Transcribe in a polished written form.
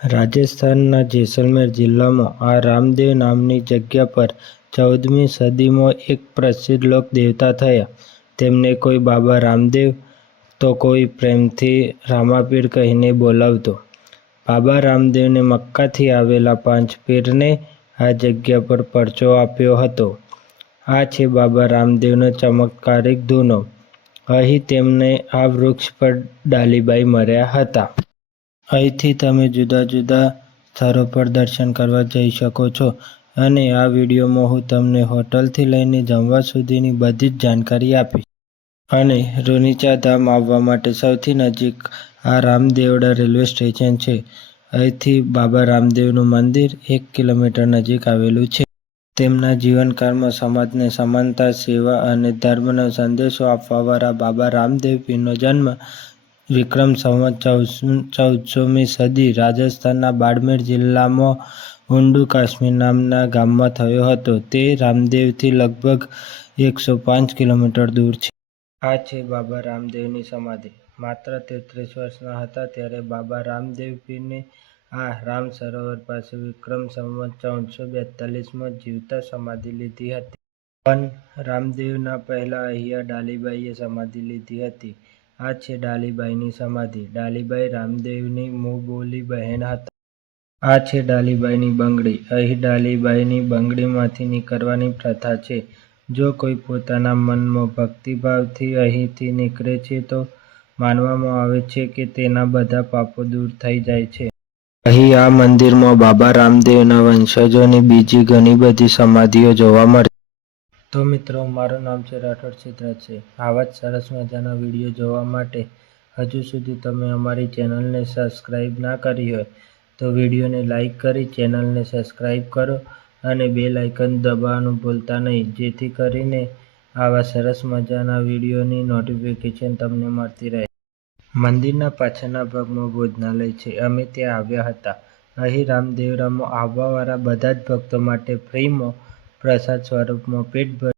રાજસ્થાનના જેસલમેર જિલ્લામાં આ રામદેવ નામની જગ્યા પર 14મી સદીમાં એક પ્રસિદ્ધ લોક દેવતા થયા. તેમને કોઈ બાબા રામદેવ તો કોઈ પ્રેમથી રામાપીર કહીને બોલાવતો. બાબા રામદેવને મક્કાથી આવેલા 5 પીરને આ જગ્યા પર પરચો આપ્યો હતો. આ છે બાબા રામદેવનો ચમત્કારિક ધૂનો. અહીં તેમને આ વૃક્ષ પર ડાલીબાઈ મળ્યા હતા. અહીંથી તમે જુદા જુદા સ્થળો પર દર્શન કરવા જઈ શકો છો અને આ વિડીયોમાં હું તમને હોટલથી લઈને જમવા સુધીની બધી જ જાણકારી આપીશ. અને રૂનીચા ધામ આવવા માટે સૌથી નજીક આ રામદેવડા રેલવે સ્ટેશન છે. અહીંથી બાબા રામદેવનું મંદિર 1 કિલોમીટર નજીક આવેલું છે. તેમના જીવનકાળમાં સમાજને સમાનતા, સેવા અને ધર્મનો સંદેશો આપવાવાળા બાબા રામદેવ પીરનો જન્મ વિક્રમ સંવત 14મી સદી રાજસ્થાનના બાડમેર જિલ્લામાં ઉંડુ કાશ્મીર નામના ગામમાં થયો હતો. તે રામદેવથી લગભગ 105 કિલોમીટર દૂર છે. આ છે બાબા રામદેવની સમાધિ. માત્ર 33 વર્ષના હતા ત્યારે બાબા રામદેવ પીરને આ રામ સરોવર પાસે વિક્રમ સંવત 1442માં જીવતા સમાધિ લીધી હતી. પણ રામદેવના પહેલા અહીંયા ડાલીબાઈએ સમાધિ લીધી હતી. આ છે ડાલીબાઈની સમાધિ. ડાલીબાઈ રામદેવની મુંબોલી બહેન હતા. આ છે ડાલીબાઈની બંગડી. અહીં ડાલીબાઈની બંગડીમાંથી નીકળવાની પ્રથા છે. જો કોઈ પોતાના મનમાં ભક્તિભાવથી અહીંથી નીકળે છે તો માનવામાં આવે છે કે તેના બધા પાપો દૂર થઈ જાય છે. અહીં આ મંદિરમાં બાબા રામદેવના વંશજોની બીજી ઘણી બધી સમાધિઓ જોવા મળે. તો મિત્રો, મારું નામ છે રાઠોડ સિદ્ધરાજ. આવા જ સરસ મજાના વિડીયો જોવા માટે હજુ સુધી તમે અમારી ચેનલને સબસ્ક્રાઈબ ના કરી હોય તો વિડીયોને લાઈક કરી ચેનલને સબસ્ક્રાઈબ કરો અને બેલ આઇકન દબાવવાનું ભૂલતા નહીં, જેથી કરીને આવા સરસ મજાના વિડીયોની નોટિફિકેશન તમને મળતી રહે. મંદિરના પાછળના ભાગમાં ભોજનાલય છે. અમે ત્યાં આવ્યા હતા. અહીં રામદેવરામાં આવવાવાળા બધા જ ભક્તો માટે ફ્રીમાં પ્રસાદ સ્વરૂપમાં પેટ ભરી